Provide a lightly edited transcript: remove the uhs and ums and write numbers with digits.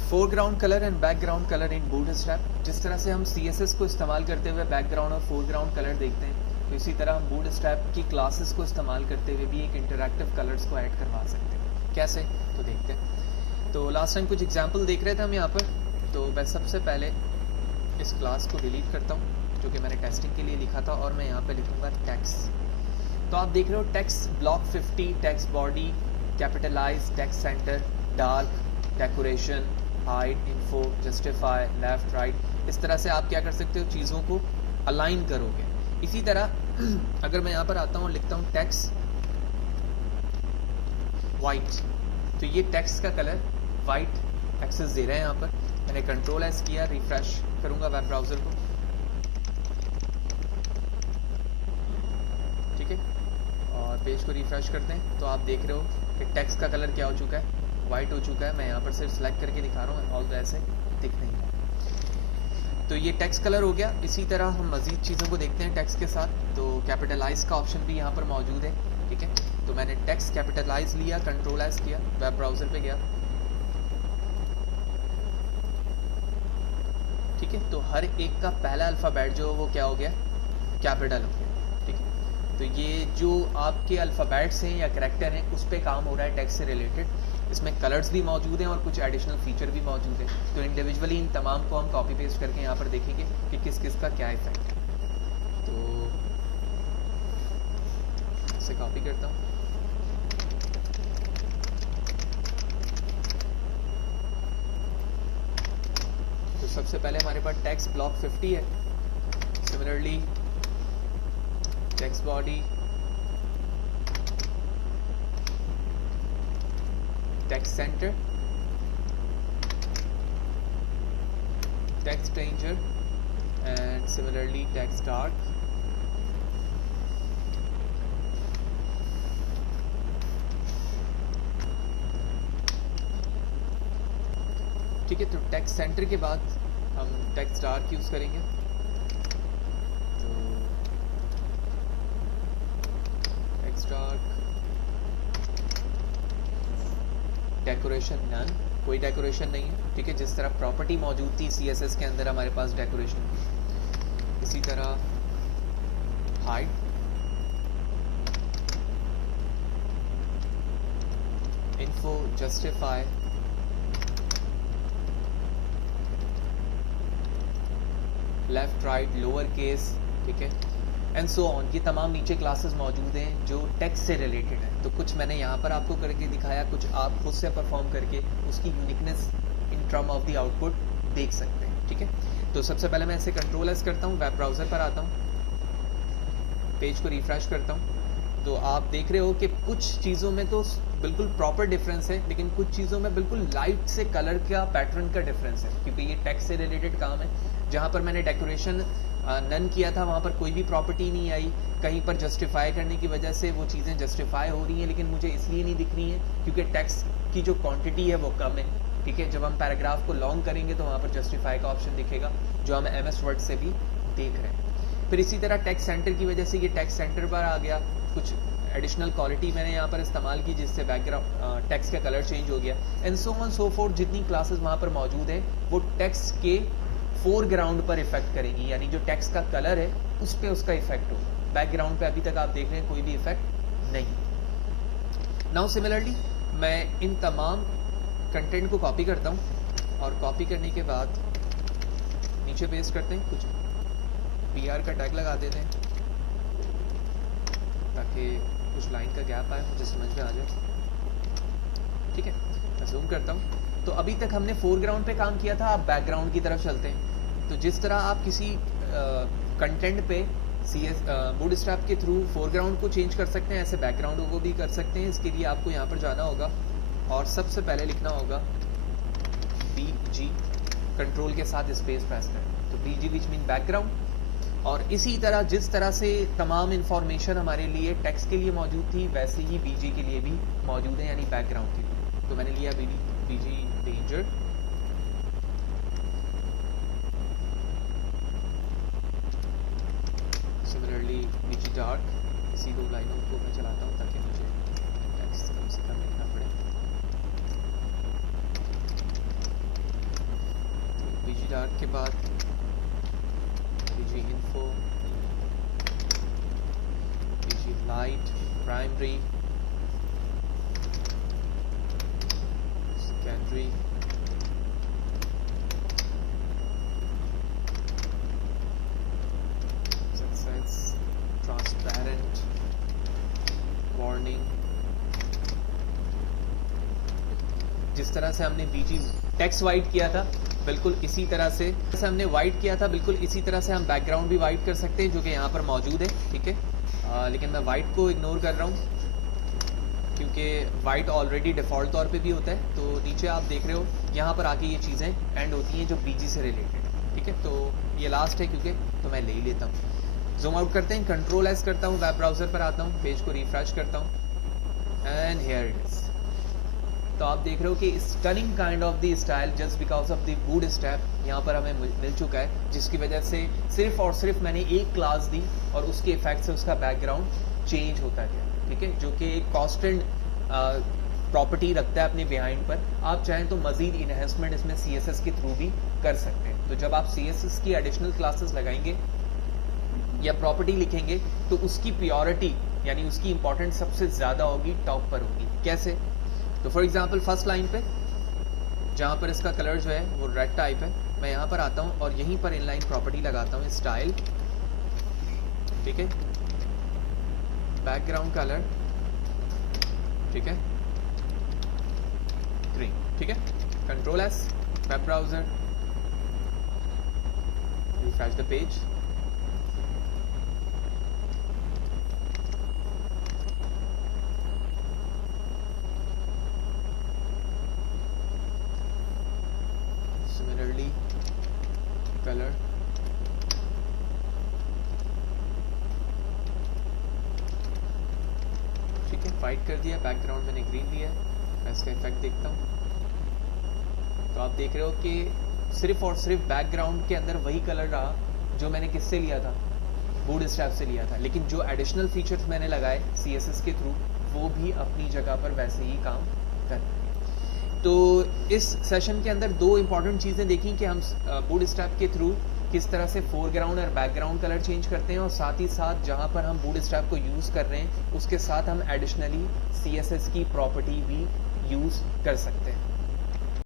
Foreground colour and background colour in bootstrap. जिस तरह से हम CSS को इस्तेमाल करते हुए बैकग्राउंड और फोरग्राउंड कलर देखते हैं, तो इसी तरह हम बूटस्ट्रैप की क्लासेस को इस्तेमाल करते हुए भी एक इंटरैक्टिव कलर्स को ऐड करवा सकते हैं। कैसे, तो देखते हैं। तो लास्ट टाइम कुछ एग्जाम्पल देख रहे थे हम यहाँ पर। तो मैं सबसे पहले इस क्लास को डिलीट करता हूँ जो कि मैंने टेस्टिंग के लिए लिखा था, और मैं यहाँ पर लिखूँगा टेक्स्ट। तो आप देख रहे हो text block 50, text body, capitalize, text center, dark, decoration, hide, info, justify, left, right. इस तरह से आप क्या कर सकते हो, चीज़ों को अलाइन करोगे। इसी तरह अगर मैं यहाँ पर आता हूँ और लिखता हूँ टेक्स्ट वाइट, तो ये टेक्स्ट का कलर वाइट एक्सेस दे रहे हैं। यहाँ पर मैंने कंट्रोल एस किया, रिफ्रेश करूँगा वेब ब्राउज़र को, ठीक है, और पेज को रिफ्रेश करते हैं। तो आप देख रहे हो कि टेक्स्ट का कलर क्या हो चुका है, वाइट हो चुका है। मैं यहाँ पर सिर्फ सेलेक्ट करके दिखा रहा हूँ, ऑल तो ऐसे दिख नहीं रहा। तो ये टेक्स्ट कलर हो गया। इसी तरह हम मज़ीद चीज़ों को देखते हैं टेक्स्ट के साथ। तो कैपिटलाइज का ऑप्शन भी यहाँ पर मौजूद है, ठीक है। तो मैंने टेक्स्ट कैपिटलाइज लिया, कंट्रोल एस किया, वेब ब्राउज़र पे गया, ठीक है। तो हर एक का पहला अल्फ़ाबेट जो वो क्या हो गया, कैपिटल हो गया, ठीक है। तो ये जो आपके अल्फ़ाबेट्स हैं या करैक्टर हैं, उस पर काम हो रहा है टेक्स्ट से रिलेटेड। इसमें कलर्स भी मौजूद हैं और कुछ एडिशनल फीचर भी मौजूद हैं। तो इंडिविजुअली इन तमाम को हम कॉपी पेस्ट करके यहाँ पर देखेंगे कि किस किस का क्या इफेक्ट है। तो इसे कॉपी करता हूँ, तो सबसे पहले हमारे पास टेक्स्ट ब्लॉक 50 है। Similarly text body, text centre, text ranger and similarly text dark. ठीक है, तो टेक्स्ट सेंटर के बाद हम टेक्स्ट डार्क यूज करेंगे। तो टेक्स्ट डार्क, डेकोरेशन नन, कोई डेकोरेशन नहीं है, ठीक है। जिस तरह प्रॉपर्टी मौजूद थी CSS के अंदर हमारे पास डेकोरेशन थी, इसी तरह hide, info, justify, left, right, lower case, ठीक है, एंड सो ऑन। ये तमाम नीचे क्लासेस मौजूद हैं जो टेक्स्ट से रिलेटेड है। तो कुछ मैंने यहाँ पर आपको करके दिखाया, कुछ आप खुद से परफॉर्म करके उसकी uniqueness in term of the output देख सकते हैं, ठीक है। तो सबसे पहले मैं इसे कंट्रोल एस करता हूँ, वेब ब्राउज़र पर आता हूँ, पेज को रिफ्रेश करता हूँ। तो आप देख रहे हो कि कुछ चीज़ों में तो बिल्कुल प्रॉपर डिफरेंस है, लेकिन कुछ चीज़ों में बिल्कुल लाइट से कलर का पैटर्न का डिफरेंस है, क्योंकि ये टेक्स्ट से रिलेटेड काम है। जहाँ पर मैंने डेकोरेशन नन किया था वहाँ पर कोई भी प्रॉपर्टी नहीं आई। कहीं पर जस्टिफाई करने की वजह से वो चीज़ें जस्टिफाई हो रही हैं, लेकिन मुझे इसलिए नहीं दिख रही हैं क्योंकि टेक्स्ट की जो क्वांटिटी है वो कम है, ठीक है। जब हम पैराग्राफ को लॉन्ग करेंगे तो वहाँ पर जस्टिफाई का ऑप्शन दिखेगा, जो हम MS वर्ड से भी देख रहे हैं। फिर इसी तरह टेक्स्ट सेंटर की वजह से ये टेक्स्ट सेंटर पर आ गया। कुछ एडिशनल क्वालिटी मैंने यहाँ पर इस्तेमाल की जिससे बैकग्राउंड टेक्स्ट का कलर चेंज हो गया, and so on so fourth. जितनी क्लासेस वहाँ पर मौजूद हैं वो टेक्स्ट के फोरग्राउंड पर इफेक्ट करेगी, यानी जो टेक्स्ट का कलर है उस पर उसका इफेक्ट होगा। बैकग्राउंड पे अभी तक आप देख रहे हैं कोई भी इफेक्ट नहीं। नाउ सिमिलरली मैं इन तमाम कंटेंट को कॉपी करता हूँ, और कॉपी करने के बाद नीचे पेस्ट करते हैं, कुछ BR का टैग लगा देते हैं ताकि कुछ लाइन का गैप आए, मुझे समझ में आ जाए, ठीक है। मैं जूम करता हूँ। तो अभी तक हमने फोरग्राउंड पे काम किया था, आप बैकग्राउंड की तरफ चलते हैं। तो जिस तरह आप किसी कंटेंट पे बूटस्ट्रैप के थ्रू फोरग्राउंड को चेंज कर सकते हैं, ऐसे बैकग्राउंड को भी कर सकते हैं। इसके लिए आपको यहाँ पर जाना होगा और सबसे पहले लिखना होगा BG, कंट्रोल के साथ स्पेस प्रेस करें। तो BG विच मीन बैकग्राउंड। और इसी तरह जिस तरह से तमाम इंफॉर्मेशन हमारे लिए टेक्स्ट के लिए मौजूद थी, वैसे ही BG के लिए भी मौजूद है, यानी बैकग्राउंड के लिए। तो मैंने लिया BG danger, similarly BG dark. इसी दो लाइनों को मैं चलाता हूँ ताकि मुझे टेक्स्ट कम से कम लिखना पड़े। डार्क के बाद PG info, PG light, primary, secondary, success, transparent, warning. जिस तरह से हमने बीजी टेक्स्ट वाइट किया था बिल्कुल इसी तरह से हमने वाइट किया था, बिल्कुल इसी तरह से हम बैकग्राउंड भी वाइट कर सकते हैं, जो कि यहाँ पर मौजूद है, ठीक है। लेकिन मैं वाइट को इग्नोर कर रहा हूँ क्योंकि वाइट ऑलरेडी डिफ़ॉल्ट तौर पे भी होता है। तो नीचे आप देख रहे हो यहाँ पर आके ये चीज़ें एंड होती हैं जो बीजी से रिलेटेड, ठीक है। तो ये लास्ट है क्योंकि तो मैं ले ही लेता हूँ। जूम आउट करते हैं, कंट्रोल एस करता हूँ, वेब ब्राउज़र पर आता हूँ, पेज को रिफ्रेश करता हूँ एंड हियर इट इज़। तो आप देख रहे हो कि stunning kind of the style just because of the bootstrap यहाँ पर हमें मिल चुका है, जिसकी वजह से सिर्फ और सिर्फ मैंने एक क्लास दी और उसके इफेक्ट से उसका बैकग्राउंड चेंज होता गया, ठीक है, जो कि एक कांस्टेंट प्रॉपर्टी रखता है अपने बिहाइंड पर। आप चाहें तो मजीद इन्हेंसमेंट इसमें CSS के थ्रू भी कर सकते हैं। तो जब आप CSS की एडिशनल क्लासेस लगाएंगे या प्रॉपर्टी लिखेंगे तो उसकी प्योरिटी यानी उसकी इंपॉर्टेंस सबसे ज़्यादा होगी, टॉप पर होगी। कैसे? तो फॉर एग्जांपल फर्स्ट लाइन पे जहाँ पर इसका कलर जो है वो रेड टाइप है, मैं यहाँ पर आता हूँ और यहीं पर इनलाइन प्रॉपर्टी लगाता हूँ स्टाइल, ठीक है, बैकग्राउंड कलर, ठीक है, ग्रीन, ठीक है। Control S, web browser, refresh the page, similarly colour, ठीक है, वाइट कर दिया, बैकग्राउंड मैंने ग्रीन लिया है। मैं इसका इफेक्ट देखता हूँ तो आप देख रहे हो कि सिर्फ और सिर्फ बैकग्राउंड के अंदर वही कलर रहा जो मैंने किससे लिया था, बूटस्ट्रैप से लिया था, लेकिन जो एडिशनल फीचर्स मैंने लगाए CSS के थ्रू वो भी अपनी जगह पर वैसे ही काम कर रहे हैं। तो इस सेशन के अंदर दो इंपॉर्टेंट चीज़ें देखी कि हम बूटस्ट्रैप के थ्रू किस तरह से फोरग्राउंड और बैकग्राउंड कलर चेंज करते हैं, और साथ ही साथ जहाँ पर हम बूटस्ट्रैप को यूज़ कर रहे हैं उसके साथ हम एडिशनली CSS की प्रॉपर्टी भी यूज़ कर सकते हैं।